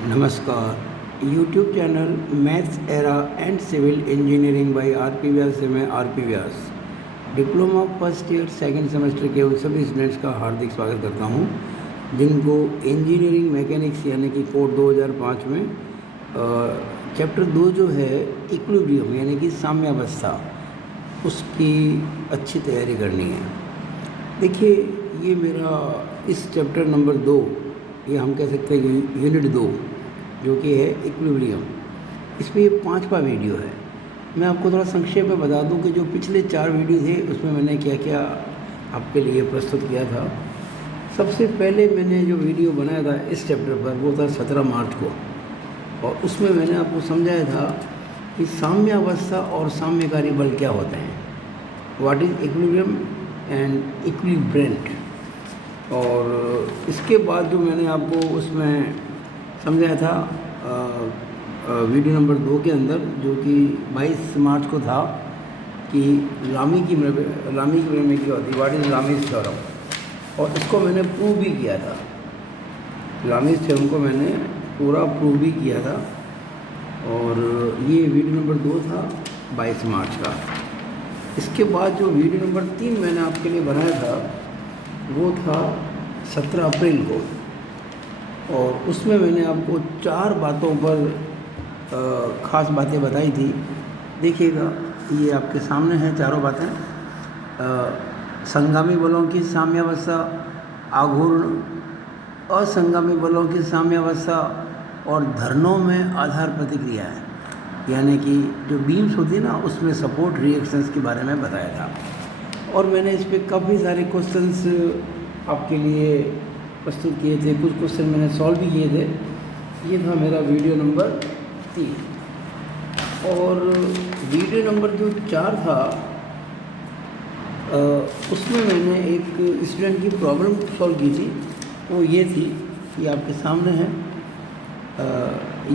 नमस्कार। YouTube channel maths era and civil engineering by R P. Vyas से मैं R P. Vyas diploma first year second semester के उन सभी स्टूडेंट्स का हार्दिक स्वागत करता हूं जिनको इंजीनियरिंग मैकेनिक्स यानी कि कोड 2005 में चैप्टर 2 जो है इक्विलिब्रियम यानी कि साम्यावस्था उसकी अच्छी तैयारी करनी है। देखिए, ये मेरा इस चैप्टर नंबर 2, ये हम कह सकते हैं कि यूनिट 2 जो कि है इक्विलिब्रियम, इसमें ये 5वां वीडियो है। मैं आपको थोड़ा संक्षेप में बता दूं कि जो पिछले 4 वीडियो थे उसमें मैंने क्या क्या आपके लिए प्रस्तुत किया था। सबसे पहले मैंने जो वीडियो बनाया था इस चैप्टर पर वो था 17 मार्च को, और उसमें मैंने आपको समझाया था कि साम्यावस्था और साम्यकारी बल क्या होते हैं, व्हाट इज़ इक्विलिब्रियम एंड इक्विलिब्रेंट। और इसके बाद जो मैंने आपको उसमें समझाया था वीडियो नंबर 2 के अंदर, जो कि 22 मार्च को था, कि लामी की प्रमेय क्या होती है, व्हाट इज़ लामीज़ थ्योरम, और इसको मैंने प्रूव भी किया था। लामीज़ थ्योरम को मैंने पूरा प्रूव भी किया था, और ये वीडियो नंबर 2 था 22 मार्च का। इसके बाद जो वीडियो नंबर 3 मैंने आपके लिए बनाया था वो था 17 अप्रैल को, और उसमें मैंने आपको 4 बातों पर ख़ास बातें बताई थी। देखिएगा, ये आपके सामने हैं चारों बातें। संगामी बलों की साम्यावस्था, आघूर्ण असंगामी बलों की साम्यावस्था, और धरणों में आधार प्रतिक्रिया है, यानी कि जो बीम्स होती है ना उसमें सपोर्ट रिएक्शंस के बारे में बताया था। और मैंने इस पर काफ़ी सारे क्वेश्चंस आपके लिए प्रस्तुत किए थे, कुछ क्वेश्चन मैंने सॉल्व भी किए थे। ये था मेरा वीडियो नंबर 3। और वीडियो नंबर जो 4 था उसमें मैंने एक स्टूडेंट की प्रॉब्लम सॉल्व की थी। वो ये थी, ये आपके सामने है,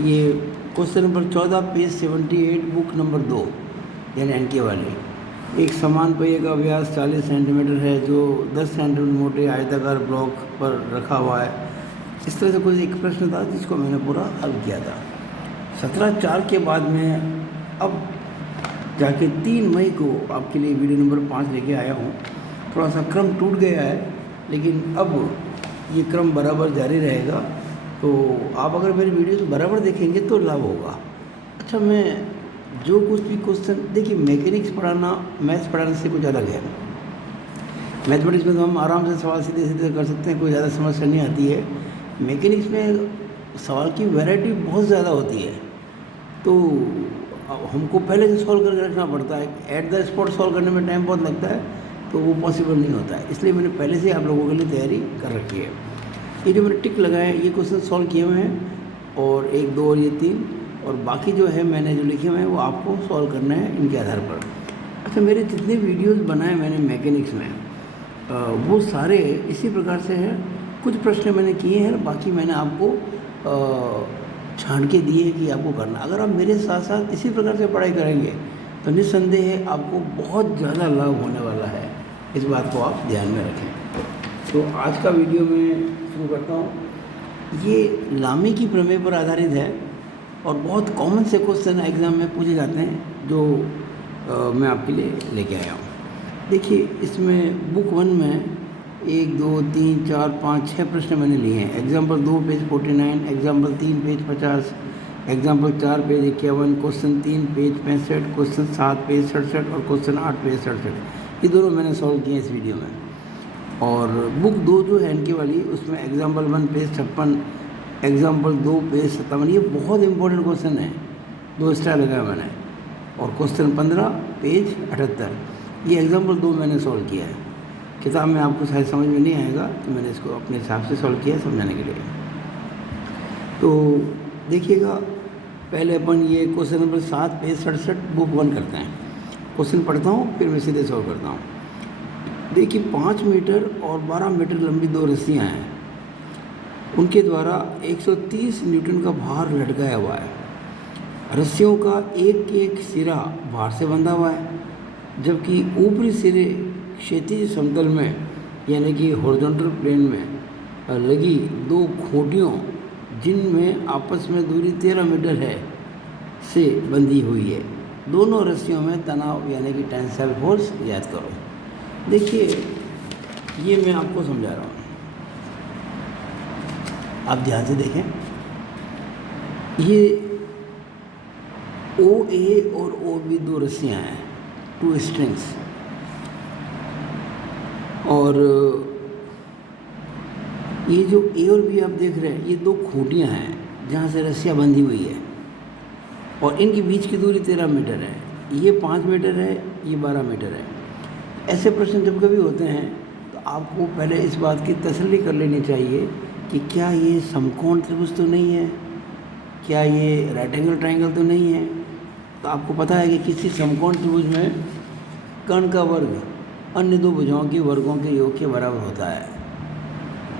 ये question number 14 page 78 book number 2 यानी एनके वाले। एक समान पहिए का व्यास 40 सेंटीमीटर है जो 10 सेंटीमीटर मोटे आयताकार ब्लॉक पर रखा हुआ है। इस तरह से कोई एक प्रश्न था जिसको मैंने पूरा हल किया था। 17/4 के बाद में अब जाके 3 मई को आपके लिए वीडियो नंबर 5 लेके आया हूँ। थोड़ा सा क्रम टूट गया है, लेकिन अब ये क्रम बराबर जारी रहेगा, तो आप अगर मेरी वीडियो बराबर देखेंगे तो लाभ होगा। अच्छा, मैं जो कुछ भी क्वेश्चन, देखिए मैकेनिक्स पढ़ाना मैथ्स पढ़ाने से कुछ अलग है। मैथमेटिक्स में तो हम आराम से सवाल सीधे सीधे कर सकते हैं, कोई ज़्यादा समस्या नहीं आती है। मैकेनिक्स में सवाल की वैरायटी बहुत ज़्यादा होती है, तो हमको पहले से सॉल्व करके रखना पड़ता है। एट द स्पॉट सॉल्व करने में टाइम बहुत लगता है, तो वो पॉसिबल नहीं होता है। इसलिए मैंने पहले से आप लोगों के लिए तैयारी कर रखी है। ये जो मैंने टिक लगाए हैं ये क्वेश्चन सॉल्व किए हुए हैं, और 1, 2 और ये 3, और बाकी जो है मैंने जो लिखे हुए हैं वो आपको सॉल्व करना है इनके आधार पर। अच्छा, मेरे जितने वीडियोस बनाए मैंने मैकेनिक्स में वो सारे इसी प्रकार से हैं। कुछ प्रश्न मैंने किए हैं, बाकी मैंने आपको छांट के दिए कि आपको करना। अगर आप मेरे साथ साथ इसी प्रकार से पढ़ाई करेंगे तो निस्संदेह आपको बहुत ज़्यादा लाभ होने वाला है। इस बात को आप ध्यान में रखें। तो आज का वीडियो मैं शुरू करता हूँ। ये लामी की प्रमेय पर आधारित है, और बहुत कॉमन से क्वेश्चन एग्ज़ाम में पूछे जाते हैं जो मैं आपके लिए लेके आया हूँ। देखिए, इसमें बुक 1 में 1, 2, 3, 4, 5, 6 प्रश्न मैंने लिए हैं। Example 2 page 49, example 3 page 50, example 4 page 51, question 3 page 65, question 7 page 67 और क्वेश्चन 8 पेज 67। ये दोनों मैंने सॉल्व किए इस वीडियो में। और बुक 2 जो है इनकी वाली, उसमें एग्जाम्पल 1 पेज 56, एग्जाम्पल 2 पेज 57। ये बहुत इंपॉर्टेंट क्वेश्चन है, 2 स्टार लगाया मैंने। और क्वेश्चन 15 पेज 78, ये एग्जाम्पल 2 मैंने सॉल्व किया है। किताब में आपको शायद समझ में नहीं आएगा, तो मैंने इसको अपने हिसाब से सॉल्व किया समझाने के लिए। तो देखिएगा, पहले अपन ये क्वेश्चन नंबर 7 पेज 67 बुक 1 करते हैं। क्वेश्चन पढ़ता हूँ फिर मैं सीधे सॉल्व करता हूँ। देखिए, 5 मीटर और 12 मीटर लंबी 2 रस्सियाँ हैं, उनके द्वारा 130 न्यूटन का भार लटकाया हुआ है। रस्सियों का एक एक सिरा भार से बंधा हुआ है, जबकि ऊपरी सिरे क्षैतिज समतल में यानी कि हॉरिजॉन्टल प्लेन में लगी 2 खूंटियों जिनमें आपस में दूरी 13 मीटर है से बंधी हुई है। दोनों रस्सियों में तनाव यानी कि टेंसाइल फोर्स याद करो। देखिए ये मैं आपको समझा रहा हूँ, आप ध्यान से देखें। ये ओ ए और ओ बी दो रस्सियाँ हैं, 2 स्ट्रिंग्स, और ये जो ए और बी आप देख रहे हैं ये 2 खूंटियाँ हैं जहाँ से रस्सियाँ बंधी हुई है, और इनके बीच की दूरी 13 मीटर है। ये 5 मीटर है, ये 12 मीटर है। ऐसे प्रश्न जब कभी होते हैं तो आपको पहले इस बात की तसल्ली कर लेनी चाहिए कि क्या ये समकोण त्रिभुज तो नहीं है, क्या ये राइट एंगल ट्रायंगल तो नहीं है। तो आपको पता है कि किसी समकोण त्रिभुज में कर्ण का वर्ग अन्य 2 भुजाओं के वर्गों के योग के बराबर होता है।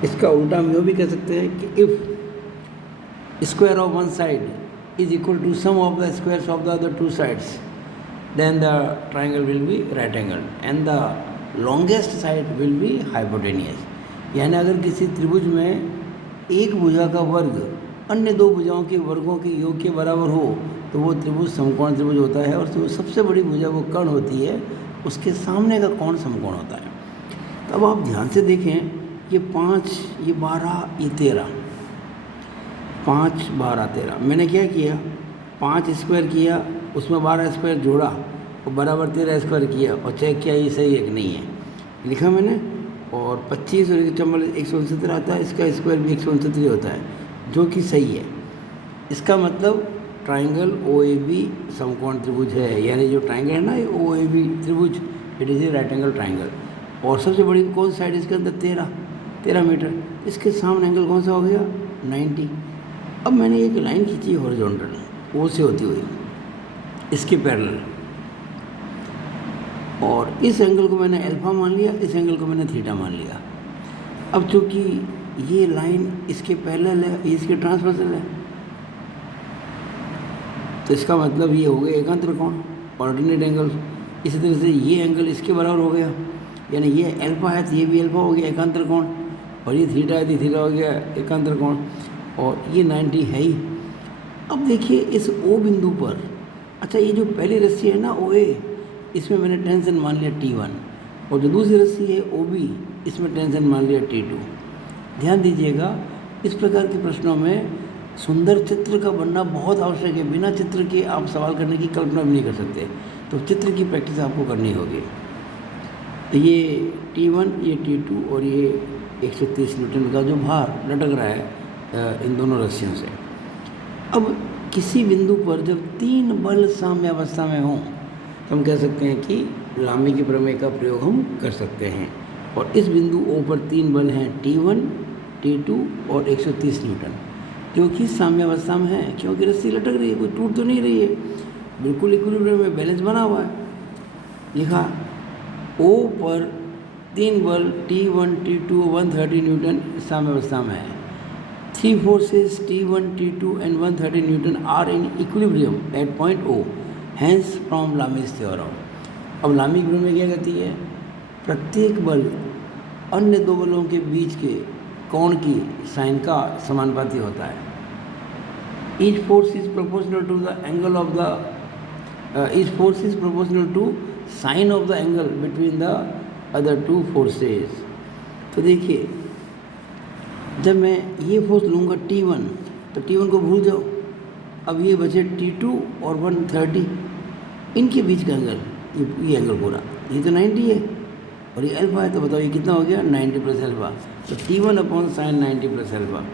इसका उल्टा हम यूँ भी कह सकते हैं कि if square of one side is equal to sum of the squares of the other 2 sides, then the triangle will be right angle and the longest side will be hypotenuse। यानी अगर किसी त्रिभुज में एक भुजा का वर्ग अन्य 2 भुजाओं के वर्गों के योग के बराबर हो तो वो त्रिभुज समकोण त्रिभुज होता है, और तो सबसे बड़ी भुजा वो कर्ण होती है, उसके सामने का कोण समकोण होता है। तब आप ध्यान से देखें, ये 5, ये 12, ये 13, 5, 12, 13। मैंने क्या किया, 5 स्क्वायर किया, उसमें 12 स्क्वायर जोड़ा और बराबर 13 स्क्वायर किया और चेक किया ये सही है कि नहीं है, लिखा मैंने। और 25 और 169 आता है, इसका स्क्वायर भी 169 होता है, जो कि सही है। इसका मतलब ट्राइंगल ओ ए बी समकोण त्रिभुज है, यानी जो ट्राइंगल है ना ये ओ ए बी त्रिभुज, it is a right angle triangle. और सबसे बड़ी कौन साइड इसके अंदर, 13 मीटर। इसके सामने एंगल कौन सा हो गया, 90। अब मैंने एक लाइन खींची हॉरिजॉन्टल ओ से होती हुई इसके पैरेलल, और इस एंगल को मैंने अल्फा मान लिया, इस एंगल को मैंने थीटा मान लिया। अब चूंकि ये लाइन इसके पैरेलल है, इसके ट्रांसवर्सल है, तो इसका मतलब ये हो गया एकांतर कोण, ऑर्डिनेट एंगल। इसी तरह से ये एंगल इसके बराबर हो गया, यानी ये अल्फा है तो ये भी अल्फा हो गया एकांतर कोण, और ये थीटा है तो थीटा हो गया एकांतर कोण, और ये 90 है ही। अब देखिए इस ओ बिंदु पर, अच्छा ये जो पहली रस्सी है ना ओ ए, इसमें मैंने टेंशन मान लिया T1, और जो दूसरी रस्सी है ओ बी, इसमें टेंशन मान लिया T2। ध्यान दीजिएगा, इस प्रकार के प्रश्नों में सुंदर चित्र का बनना बहुत आवश्यक है। बिना चित्र के आप सवाल करने की कल्पना भी नहीं कर सकते, तो चित्र की प्रैक्टिस आपको करनी होगी। तो ये T1, ये T2 और ये 130 न्यूटन का जो भार लटक रहा है इन दोनों रस्सियों से। अब किसी बिंदु पर जब 3 बल साम्यावस्था में हों तो हम कह सकते हैं कि लामी के प्रमेय का प्रयोग हम कर सकते हैं। और इस बिंदु O पर 3 बल हैं, T1, T2 और 130 न्यूटन, जो कि साम्यावस्था में है, क्योंकि रस्सी लटक रही है, कोई टूट तो नहीं रही है, बिल्कुल इक्विलिब्रियम में बैलेंस बना हुआ है। लिखा O पर 3 बल T1, T2, 130 न्यूटन साम्यावस्था में है। 3 forces T1, T2 and 130 Newton are in equilibrium at point O, hence from Lami's theorem। अब लामी के प्रमेय क्या कहती है, प्रत्येक बल अन्य 2 बलों के बीच के कोण की साइन का समानुपाती होता है। Each force is proportional to the angle of the each force is proportional to sine of the angle between the other 2 forces। तो देखिए जब मैं ये फोर्स लूँगा T1 तो T1 को भूल जाओ, अब ये बचे T2 और 130, इनके बीच का एंगल, ये एंगल पूरा, ये तो 90 है और ये अल्फा है, तो बताओ ये कितना हो गया, 90 प्लस अल्फा। तो T1 upon sine 90 plus alpha,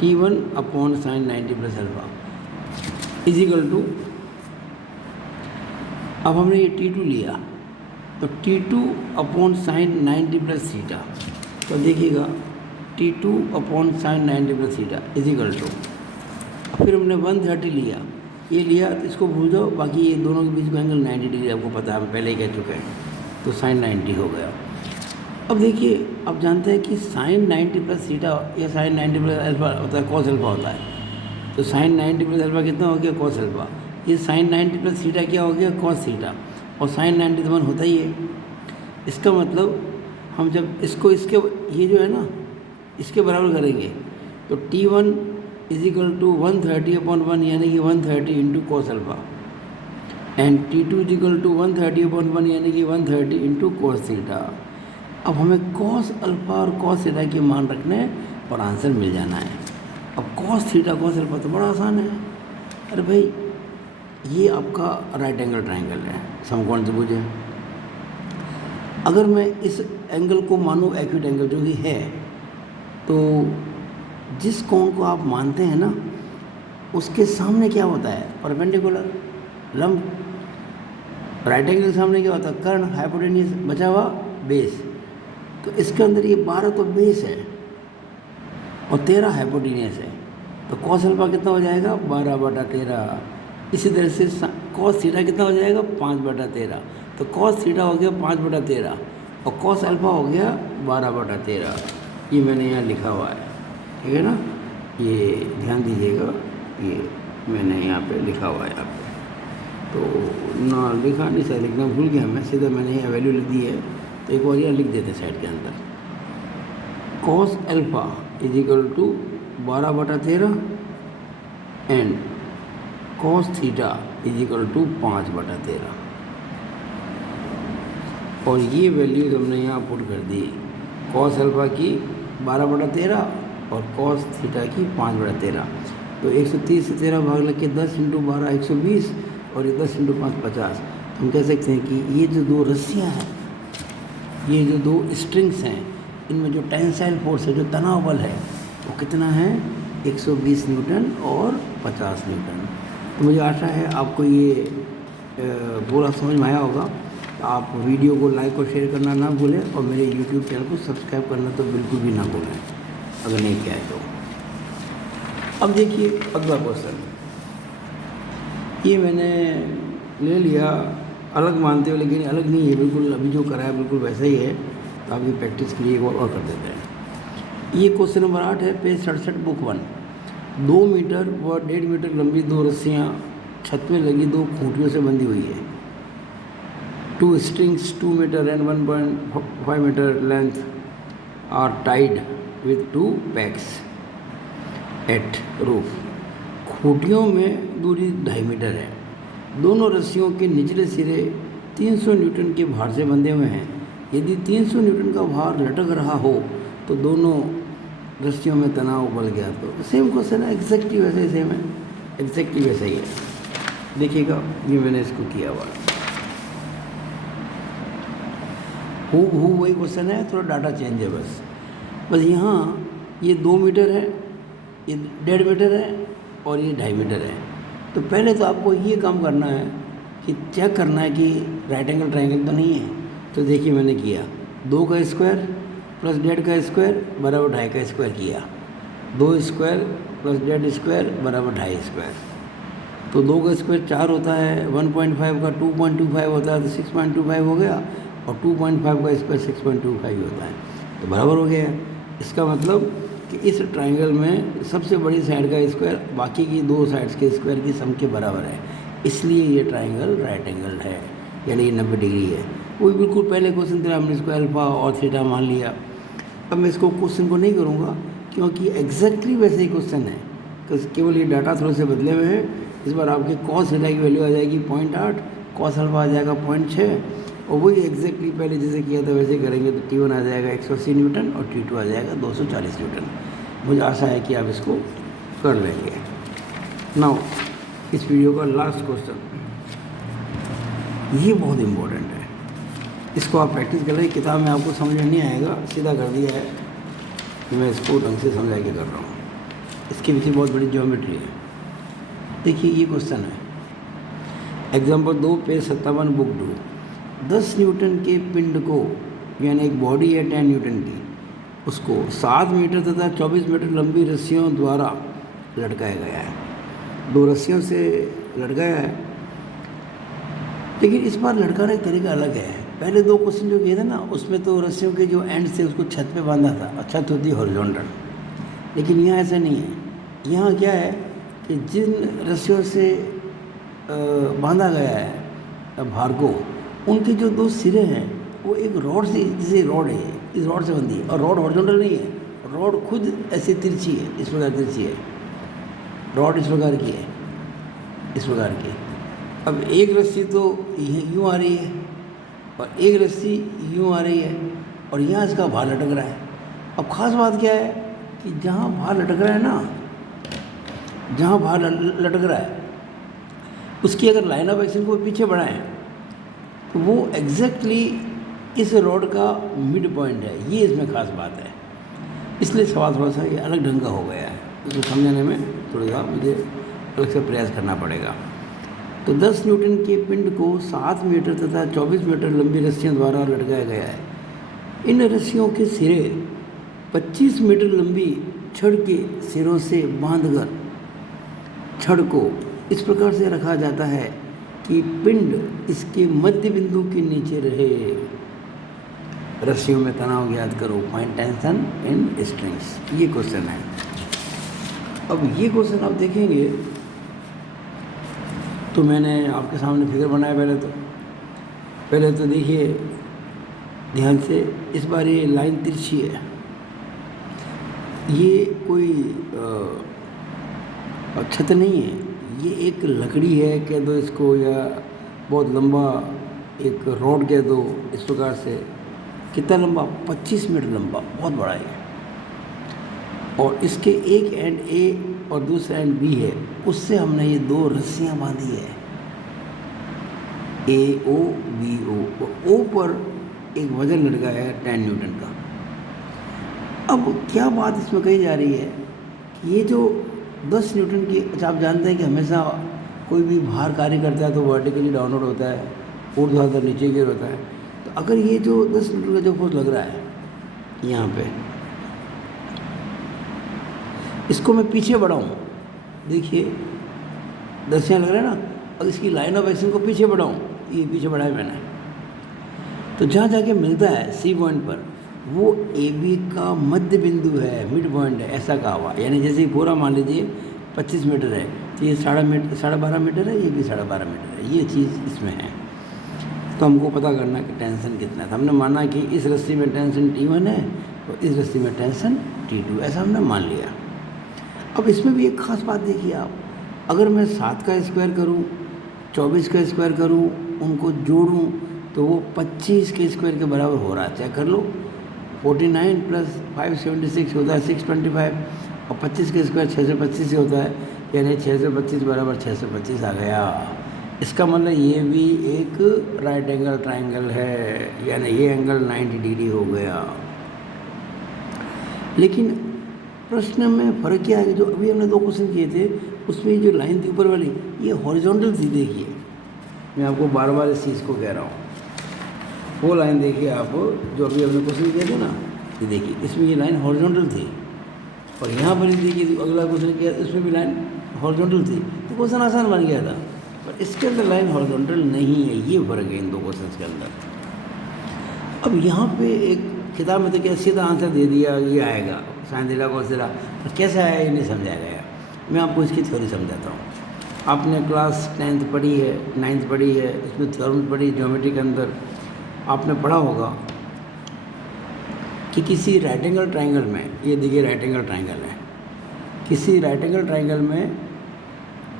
T1 upon sine 90 plus alpha is equal to, अब हमने ये T2 लिया तो T2 upon sine 90 plus theta, तो देखिएगा T2 upon sine 90 plus theta is equal to, फिर हमने 130 लिया, ये लिया तो इसको भूल जाओ, बाकी ये दोनों के बीच का एंगल 90 डिग्री आपको पता है, हम पहले ही कह चुके हैं, तो साइन 90 हो गया। अब देखिए, अब जानते हैं कि साइन 90 प्लस थीटा या साइन 90 प्लस अल्फा होता है, कॉस अल्फा होता है, तो साइन 90 प्लस अल्फा कितना हो गया, कॉस अल्फा। ये साइन 90 प्लस थीटा क्या हो गया, कॉस थीटा, और साइन 90 तो 1 होता ही है। इसका मतलब हम जब इसको इसके ये जो है ना इसके बराबर करेंगे तो T1 इज इक्वल टू 130/1 यानी कि 130 into cos alpha, and T2 is equal to 130/1 यानी कि 130 इंटू कॉस थीटा। अब हमें कॉस अल्फा और कॉस थीटा के मान रखने और आंसर मिल जाना है। अब कॉस थीटा कॉस अल्फा तो बड़ा आसान है। अरे भाई, ये आपका राइट एंगल ट्राइंगल है, समकोण त्रिभुज है। अगर मैं इस एंगल को मानूँ एक्यूट एंगल जो कि है, तो जिस कोण को आप मानते हैं ना, उसके सामने क्या होता है? परपेंडिकुलर, लंब। राइट एंगल के सामने क्या होता है? कर्ण, हाइपोटेन्यूस, बचा हुआ बेस। तो इसके अंदर ये 12 तो बेस है और 13 हाइपोटेन्यूस है, तो कॉस अल्फा कितना हो जाएगा? 12/13। इसी तरह से कॉस थीटा कितना हो जाएगा? 5/13। तो कॉस थीटा हो गया 5/13 और कॉस अल्फा हो गया 12/13। ये मैंने यहाँ लिखा हुआ है, ठीक है ना? ये ध्यान दीजिएगा, ये मैंने यहाँ पे लिखा हुआ है यहाँ पे। तो ना लिखा नहीं, शायद लिखना भूल गया मैं, सीधा मैंने यहाँ वैल्यू लिख दी है। तो एक बार यहाँ लिख देते साइड के अंदर, cos alpha is equal to 12/13 and cos theta is equal to 5/13। और ये वैल्यूज हमने यहाँ पुट कर दी, कॉस अल्फा की 12/13 और कॉस थीटा की 5/13। तो 130 से 13 भाग लग के 10 इंटू 12 120 और ये 10 इंटू 5 50। तो हम कह सकते हैं कि ये जो दो रस्सियाँ हैं, ये जो दो स्ट्रिंग्स हैं, इनमें जो टेंसाइल फोर्स है, जो तनाव बल है, वो कितना है? 120 न्यूटन और 50 न्यूटन। तो मुझे आशा है आपको ये पूरा समझ में आया होगा। आप वीडियो को लाइक और शेयर करना ना भूलें और मेरे यूट्यूब चैनल को सब्सक्राइब करना तो बिल्कुल भी ना भूलें अगर नहीं किया है तो। अब देखिए अगला क्वेश्चन, ये मैंने ले लिया अलग मानते हो, लेकिन अलग नहीं है, बिल्कुल अभी जो करा है बिल्कुल वैसा ही है। तो आप ये प्रैक्टिस के लिए एक और कर देते हैं। ये क्वेश्चन नंबर 8 है, पेज 67 बुक 1। 2 मीटर व 1.5 मीटर लंबी दो रस्सियाँ छत में लगी दो खूंटियों से बंधी हुई है। 2 strings 2 metre and 1.5 metre length are tied with 2 pegs at roof. खूंटियों में दूरी 2.5 मीटर है। दोनों रस्सियों के निचले सिरे 300 न्यूटन के भार से बंधे हुए हैं। यदि 300 न्यूटन का भार लटक रहा हो तो दोनों रस्सियों में तनाव बढ़ गया। तो सेम क्वेश्चन है, एग्जैक्टली वैसे ही सेम है, एग्जैक्टली वैसे ही है। देखिएगा, ये मैंने इसको किया हुआ वही क्वेश्चन है, थोड़ा डाटा चेंज है बस यहाँ ये 2 मीटर है, ये 1.5 मीटर है और ये 2.5 मीटर है। तो पहले तो आपको ये काम करना है कि चेक करना है कि राइट एंगल ट्राइंगल तो नहीं है। तो देखिए मैंने किया 2 का स्क्वायर प्लस 1.5 का स्क्वायर बराबर 2.5 का स्क्वायर किया। 2 स्क्वायर प्लस 1.5 स्क्वायर बराबर 2.5 स्क्वायर। तो 2 का स्क्वायर 4 होता है, 1.5 का 2.25 होता है, तो 6.25 हो गया, और 2.5 का स्क्वायर 6.25 होता है, तो बराबर हो गया। इसका मतलब कि इस ट्राइंगल में सबसे बड़ी साइड का स्क्वायर बाकी की 2 साइड्स के स्क्वायर की सम के बराबर है, इसलिए ये ट्राइंगल राइट एंगल है, यानी ये 90 डिग्री है। वो बिल्कुल पहले क्वेश्चन था, हमने इसको अल्फा और थीटा मान लिया। अब मैं इसको क्वेश्चन को नहीं करूँगा क्योंकि एग्जैक्टली वैसे ही क्वेश्चन है, केवल ये डाटा थोड़े से बदले हुए हैं। इस बार आपके कॉस थीटा की वैल्यू आ जाएगी 0.8, कॉस अल्फा आ जाएगा 0.6, और वही एग्जैक्टली पहले जैसे किया था वैसे करेंगे। तो T1 आ जाएगा 180 न्यूटन और T2 आ जाएगा 240 न्यूटन। मुझे आशा है कि आप इसको कर लेंगे। नाउ इस वीडियो का लास्ट क्वेश्चन, ये बहुत इम्पोर्टेंट है, इसको आप प्रैक्टिस कर लें। किताब में आपको समझ में नहीं आएगा, सीधा कर दिया है कि मैं इसको ढंग से समझा के कर रहा हूँ। इसके पीछे बहुत बड़ी ज्योमेट्री है। देखिए ये क्वेश्चन है, एग्जाम्पल 2 पेज 57 बुक 2। 10 न्यूटन के पिंड को, यानी एक बॉडी है 10 न्यूटन की, उसको 7 मीटर तथा 24 मीटर लंबी रस्सियों द्वारा लटकाया गया है। 2 रस्सियों से लटकाया है, लेकिन इस बार लटकाने का तरीका अलग है। पहले 2 क्वेश्चन जो किए थे ना, उसमें तो रस्सियों के जो एंड से उसको छत पे बांधा था, और छत होती है हॉरिजॉन्टल, लेकिन यहाँ ऐसा नहीं है। यहाँ क्या है कि जिन रस्सियों से बांधा गया है भार को, उनके जो 2 सिरे हैं वो एक रॉड से, जैसे रॉड है, इस रॉड से बंधी है, और रॉड हॉरिजॉन्टल नहीं है, रॉड खुद ऐसे तिरछी है, इस प्रकार तिरछी है। रॉड इस प्रकार की है, इस प्रकार की। अब एक रस्सी तो यूँ आ रही है और एक रस्सी यूँ आ रही है और यहाँ इसका भार लटक रहा है। अब ख़ास बात क्या है कि जहाँ भार लटक रहा है ना, जहाँ भार लटक रहा है उसकी अगर लाइन ऑफ एक्शन को पीछे बढ़ाएं तो वो एग्जैक्टली इस रॉड का मिड पॉइंट है। ये इसमें ख़ास बात है, इसलिए सवाल थोड़ा सा ये अलग ढंग का हो गया है। इसको समझाने में थोड़ा सा मुझे अलग से प्रयास करना पड़ेगा। तो 10 न्यूटन के पिंड को 7 मीटर तथा 24 मीटर लंबी रस्सियों द्वारा लटकाया गया है। इन रस्सियों के सिरे 25 मीटर लंबी छड़ के सिरों से बांधकर छड़ को इस प्रकार से रखा जाता है कि पिंड इसके मध्य बिंदु के नीचे रहे। रस्सियों में तनाव ज्ञात करो, फाइंड टेंशन इन स्ट्रिंग्स। ये क्वेश्चन है। अब ये क्वेश्चन आप देखेंगे तो मैंने आपके सामने फिगर बनाया। पहले तो देखिए ध्यान से, इस बार ये लाइन तिरछी है। ये कोई छत नहीं है, ये एक लकड़ी है कह दो इसको, या बहुत लंबा एक रोड कह दो। इस प्रकार से कितना लंबा, 25 मीटर लंबा, बहुत बड़ा है। और इसके एक एंड ए और दूसरा एंड बी है, उससे हमने ये 2 रस्सियाँ बांधी है, ए ओ बी ओ। ओ पर एक वजन लटकाया है 10 न्यूटन का। अब क्या बात इसमें कही जा रही है कि ये जो 10 न्यूटन की, अच्छा आप जानते हैं कि हमेशा कोई भी भार कार्य करता है तो वर्टिकली डाउनवर्ड होता है, ऊर्ध्वाधर नीचे की ओर होता है। तो अगर ये जो 10 न्यूटन का जो फोर्स लग रहा है यहाँ पे, इसको मैं पीछे बढ़ाऊँ, देखिए दसियाँ लग रहा है ना, अब इसकी लाइन ऑफ एक्शन को पीछे बढ़ाऊँ, ये पीछे बढ़ाया मैंने, तो जहाँ जाके मिलता है सी पॉइंट पर, वो ए बी का मध्य बिंदु है, मिड पॉइंट है, ऐसा कहा हुआ। यानी जैसे पूरा मान लीजिए 25 मीटर है तो ये 12.5 मीटर है, ये भी 12.5 मीटर है, ये चीज़ इसमें है। तो हमको पता करना है कि टेंशन कितना है। तो हमने माना कि इस रस्सी में टेंशन T1 है और इस रस्सी में टेंशन T2, ऐसा हमने मान लिया। अब इसमें भी एक ख़ास बात देखिए आप, अगर मैं 7 का स्क्वायर करूँ, 24 का स्क्वायर करूँ, उनको जोड़ूँ तो वो 25 के स्क्वायर के बराबर हो रहा है। चेक कर लो, 49 + 576 होता है 625, और 25 का स्क्वायर 625 से होता है, यानी 625 बराबर 625 आ गया। इसका मतलब ये भी एक राइट एंगल ट्राइंगल है, यानी ये एंगल 90 डिग्री हो गया। लेकिन प्रश्न में फ़र्क क्या है कि जो अभी हमने 2 क्वेश्चन किए थे उसमें जो लाइन थी ऊपर वाली, ये हॉरिजॉन्टल थी। देखिए मैं आपको बार बार इस चीज़ को कह रहा हूँ, वो लाइन देखिए आप, जो अभी हमने क्वेश्चन किए थे ना, ये देखिए इसमें ये लाइन हॉरिजॉन्टल थी, और यहाँ पर देखिए अगला क्वेश्चन किया इसमें भी लाइन हॉरिजॉन्टल थी, तो क्वेश्चन आसान बन गया था। पर इसके अंदर लाइन हॉरिजॉन्टल नहीं है, ये फ़र्क है इन 2 क्वेश्चन के अंदर। अब यहाँ पे एक किताब में तो क्या सीधा आंसर दे दिया, ये आएगा साइन थीटा कॉस थीटा, पर कैसे आया ये नहीं समझाया गया। मैं आपको इसकी थ्योरी समझाता हूँ। आपने क्लास 10th पढ़ी है, 9th पढ़ी है, इसमें थ्योरम पढ़ी, ज्योमेट्री के अंदर आपने पढ़ा होगा कि किसी राइट एंगल ट्राइंगल में, ये देखिए राइट एंगल ट्राइंगल है, किसी राइट एंगल ट्राइंगल में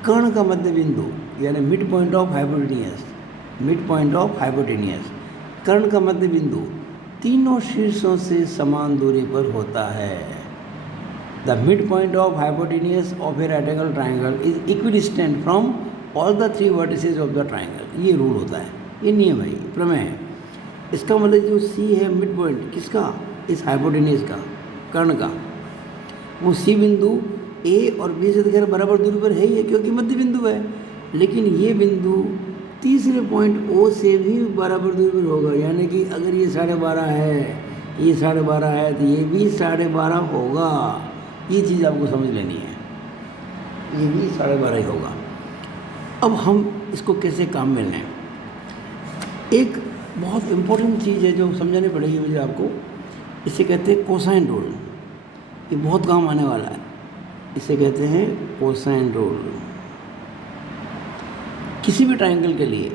कर्ण का मध्य बिंदु यानी mid point of hypotenuse, mid point of hypotenuse, कर्ण का मध्य बिंदु तीनों शीर्षों से समान दूरी पर होता है। The mid point of hypotenuse of A right angle triangle is equidistant from all the 3 vertices of the triangle. ये रूल होता है, ये नियम है, प्रमेय है। इसका मतलब जो सी है मिड पॉइंट किसका, इस हाइपोटेनियस का, कर्ण का, वो सी बिंदु ए और बी से तो खैर बराबर दूरी पर है ही है क्योंकि मध्य बिंदु है, लेकिन ये बिंदु तीसरे पॉइंट ओ से भी बराबर दूरी पर होगा। यानी कि अगर ये 12.5 है, ये 12.5 है तो ये भी 12.5 होगा। ये चीज़ आपको समझ लेनी है, ये भी 12.5 ही होगा। अब हम इसको कैसे काम में लें, एक बहुत इम्पोर्टेंट चीज़ है जो समझानी पड़ेगी मुझे आपको। इसे कहते हैं कोसाइन रूल, ये बहुत काम आने वाला है। इसे कहते हैं कोसाइन रूल। किसी भी ट्रायंगल के लिए,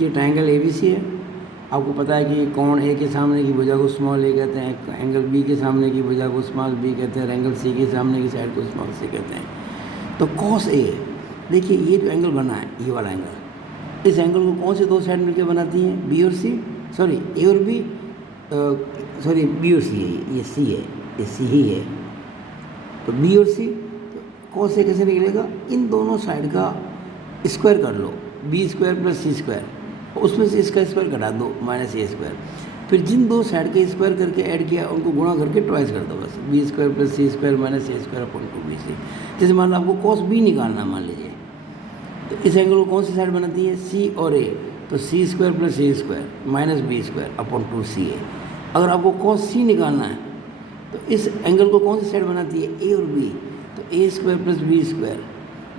ये ट्रायंगल ABC है, आपको पता है कि कोण ए के सामने की भुजा को स्मॉल ए कहते हैं, एंगल बी के सामने की भुजा को स्मॉल बी कहते हैं, एंगल सी के सामने की साइड को स्मॉल सी कहते हैं। तो कॉस ए, देखिए ये जो एंगल बना है, ये वाला एंगल, इस एंगल को कौन से दो साइड मिलकर बनाती हैं? बी और सी, सॉरी ए और बी, सॉरी बी और सी है, ये सी है, ये सी ही है, तो बी और सी। तो कॉस ए कैसे निकलेगा? इन दोनों साइड का स्क्वायर कर लो, बी स्क्वायर प्लस सी स्क्वायर, उसमें से इसका स्क्वायर घटा दो, माइनस ए स्क्वायर। फिर जिन दो साइड के स्क्वायर करके ऐड किया उनको गुणा करके ट्वाइस कर दो, बस बी स्क्वायर प्लस सी स्क्वायर माइनस ए स्क्वायर अपॉन 2bc। जैसे मान लो आपको कॉस बी निकालना, मान लीजिए, तो इस एंगल को कौन सी साइड बनाती है? सी और ए, तो C square plus A square minus B square upon 2ca। अगर आपको कॉस सी निकालना है तो इस एंगल को कौन सी साइड बनाती है? ए और बी, तो A square plus B square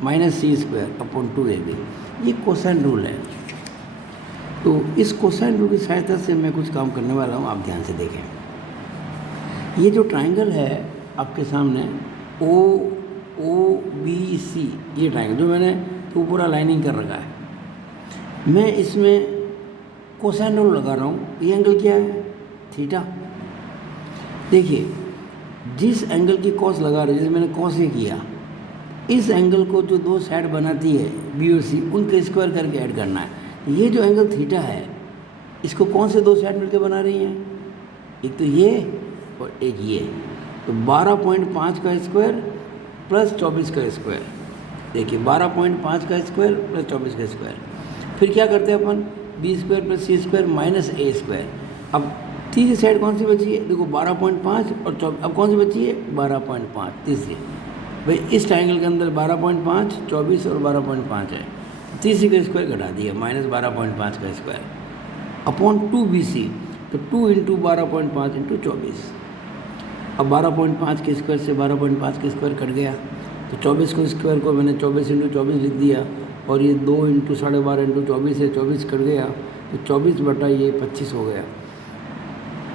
minus C square upon 2ab। ये कोसाइन रूल है। तो इस कोसाइन रूल की सहायता से मैं कुछ काम करने वाला हूँ, आप ध्यान से देखें। ये जो ट्राइंगल है आपके सामने OOBC, ये ट्राइंगल जो मैंने तो पूरा लाइनिंग कर रखा है, मैं इसमें कोसाइन रूल लगा रहा हूँ। ये एंगल क्या है? थीटा। देखिए जिस एंगल की कॉस लगा रहे, जैसे मैंने कॉस ए किया, इस एंगल को जो दो साइड बनाती है बी और सी, उनके स्क्वायर करके ऐड करना है। ये जो एंगल थीटा है, इसको कौन से दो साइड मिलकर बना रही हैं? एक तो ये और एक ये, तो 12.5 का स्क्वायर प्लस 24 का स्क्वायर। देखिए 12.5 का स्क्वायर प्लस 24 का स्क्वायर। फिर क्या करते हैं अपन? बी स्क्वायर प्लस सी स्क्वायर माइनस ए स्क्वायर। अब तीसरी साइड कौन सी बची है? देखो 12.5 और 24, अब कौन सी बची है? 12.5 तीसरी। भाई इस ट्राइंगल के अंदर 12.5, 24 और 12.5 है, तीसरी का स्क्वायर घटा दिया, माइनस 12.5 का स्क्वायर अपॉन 2bc, तो 2 इंटू 12.5 इंटू 24। अब 12.5 के स्क्वायर से 12.5 के स्क्वायर कट गया, तो 24 को स्क्वायर को मैंने 24 इंटू 24 लिख दिया, और ये 2 इंटू 12.5 इंटू 24 है, 24 कट गया, तो 24 बटा ये 25 हो गया।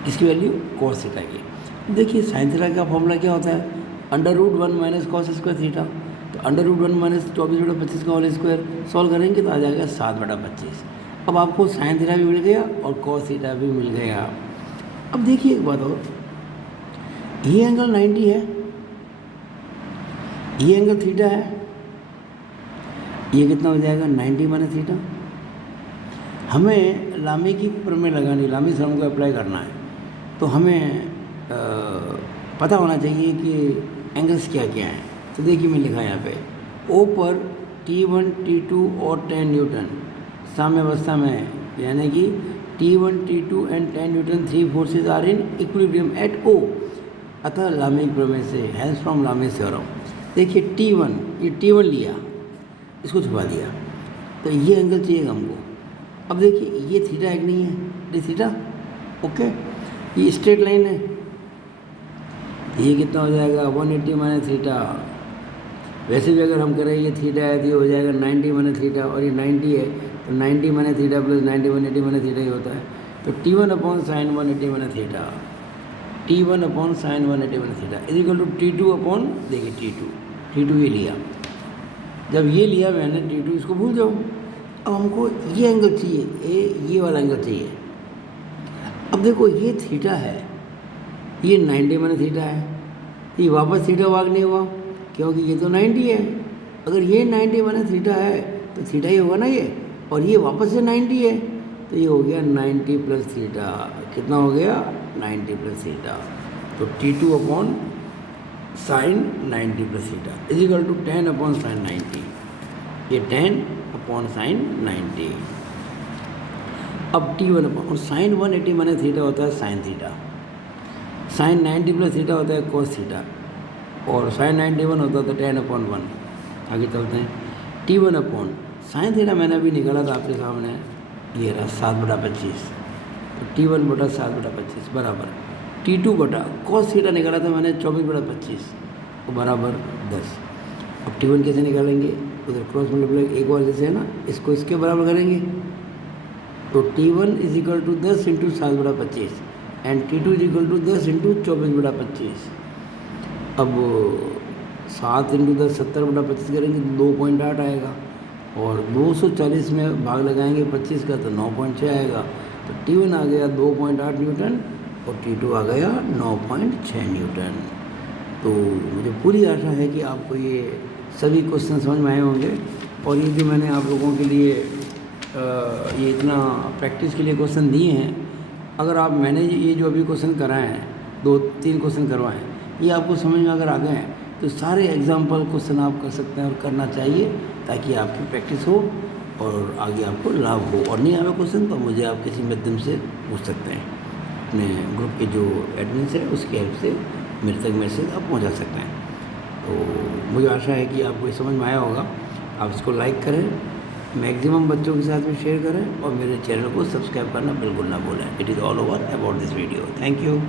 इसकी वैल्यू कॉस थीटा की। देखिए साइन थीटा का फॉर्मूला क्या होता है? √1 माइनस कॉस स्क्वायर थीटा। तो √1 माइनस 24/25 का होल स्क्वायर सॉल्व करेंगे तो आ जाएगा 7/25। अब आपको साइन थीटा भी मिल गया और कॉस थीटा भी मिल गया। अब देखिए एक बात और, ये एंगल 90 है, ये एंगल थीटा है, ये कितना हो जाएगा? 90 माइनस थीटा। हमें लामी की प्रमेय लगानी, लामी थ्योरम को अप्लाई करना है, तो हमें पता होना चाहिए कि एंगल्स क्या क्या हैं। तो देखिए मैं लिखा यहाँ पे, ओ पर T1, T2 और 10 न्यूटन साम्यावस्था में है, यानी कि T1, T2 and 10 newton 3 forces are in equilibrium at O। अतः लामी प्रमेय से, हेल्स फ्रॉम लामी थ्योरम। देखिए T1, ये T1 लिया, इसको छुपा दिया, तो ये एंगल चाहिए हमको। अब देखिए ये थीटा है कि नहीं है? ये थीटा, ओके, ये स्ट्रेट लाइन है, ये कितना हो जाएगा? 180 माइनस थीटा। वैसे भी अगर हम करें ये थीटा है तो ये हो जाएगा 90 माइनस थीटा, और ये 90 है तो 90 minus theta plus 90 180 minus theta ही होता है। तो T1 upon sine 180 minus theta, T1 upon sine 180 minus theta is equal to T2 upon, देखिए T2 ये लिया, जब ये लिया मैंने T2, इसको भूल जाओ। अब हमको ये एंगल चाहिए, ये वाला एंगल चाहिए। अब देखो ये थीटा है, ये 90 माइनस थीटा है, ये वापस थीटा भाग नहीं हुआ क्योंकि ये तो 90 है। अगर ये 90 माइनस थीटा है तो थीटा ही होगा ना ये, और ये वापस से 90 है, तो ये हो गया 90 प्लस थीटा। कितना हो गया? 90 प्लस थीटा। तो T2 upon sine 90 plus theta is equal to 10 upon sine 90, ये 10 अपॉन साइन 90। अब T1 अपॉन, और साइन 180 माइनस थीटा होता है sine theta, sine 90 plus theta होता है कोस थीटा, और साइन 91 होता है तो 10 अपॉन 1। आगे चलते हैं, T1 अपॉन साइन थीटा मैंने अभी निकाला था आपके सामने, ये रहा 7/25, तो T1 बटा 7/25 बराबर T2 बटा कॉस थीटा निकाला था मैंने 24/25 बराबर 10। अब T1 कैसे निकालेंगे? उधर क्रॉस मल्टीप्लाई एक बार जैसे है ना, इसको इसके बराबर करेंगे, तो T1 is equal to 10 into 7/25 and T2 is equal to 10 into 24/25। अब 7 इंटू 10 70/25 करेंगे तो 2.8 आएगा, और 240 में भाग लगाएंगे 25 का तो 9.6 आएगा। तो T1 आ गया 2.8 न्यूटन और T2 आ गया 9.6 न्यूटन। तो मुझे पूरी आशा है कि आपको ये सभी क्वेश्चन समझ में आए होंगे। और ये जो मैंने आप लोगों के लिए ये इतना प्रैक्टिस के लिए क्वेश्चन दिए हैं, अगर आप मैंने ये जो अभी क्वेश्चन कराए हैं, 2-3 क्वेश्चन करवाए हैं, ये आपको समझ में अगर आ गए हैं तो सारे एग्जाम्पल क्वेश्चन आप कर सकते हैं और करना चाहिए, ताकि आपकी प्रैक्टिस हो और आगे आपको लाभ हो। और नहीं आवे क्वेश्चन तो मुझे आप किसी माध्यम से पूछ सकते हैं, अपने ग्रुप के जो एडमिन है उसकी हेल्प से मेरे तक मैसेज आप पहुंचा सकते हैं। तो मुझे आशा है कि आपको ये समझ में आया होगा। आप इसको लाइक करें, मैक्सिमम बच्चों के साथ में शेयर करें और मेरे चैनल को सब्सक्राइब करना बिल्कुल ना भूलें। It is all over about this video. Thank you.